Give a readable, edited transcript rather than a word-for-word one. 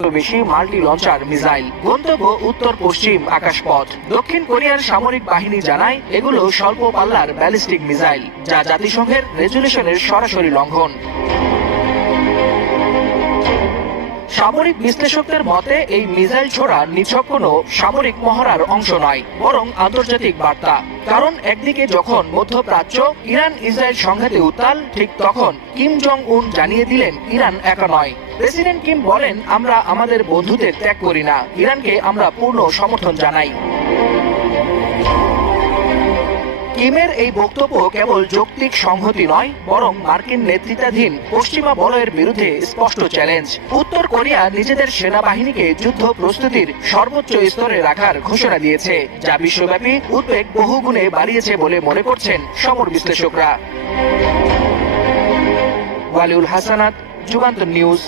বেশি multi launcher missile. গন্তব্য উত্তর পশ্চিম আকাশপথ। দক্ষিণ কোরিয়ার সামরিক বাহিনী জানায় এগুলো স্বল্প পাল্লার ব্যালিস্টিক মিসাইল, যা জাতিসংঘের রেজুলেশনের সরাসরি লঙ্ঘন। সামরিক বিশ্লেষকদের মতে এই মিসাইল ছোড়া নিছক কোনো সামরিক মহড়ার অংশ নয়, বরং আন্তর্জাতিক বার্তা। কারণ একদিকে যখন মধ্যপ্রাচ্য ইরান ইসরায়েল সংঘাতে উত্তাল, ঠিক তখন কিম জং উন জানিয়ে দিলেন ইরান একা নয়। প্রেসিডেন্ট কিম বলেন, আমরা আমাদের বন্ধুদের ত্যাগ করি না, ইরানকে আমরা পূর্ণ সমর্থন জানাই। কিমের এই বক্তব্য কেবল যৌক্তিক সংহতি নয়, বরং মার্কিন নেতৃত্বাধীন পশ্চিমা বলয়ের বিরুদ্ধে স্পষ্ট চ্যালেঞ্জ। উত্তর কোরিয়া নিজেদের সেনাবাহিনীকে যুদ্ধ প্রস্তুতির সর্বোচ্চ স্তরে রাখার ঘোষণা দিয়েছে, যা বিশ্বব্যাপী উদ্বেগ বহুগুণে বাড়িয়েছে বলে মনে করছেন সমর বিশ্লেষকরা। ওয়ালিউল হাসানাত, যুগান্তর নিউজ।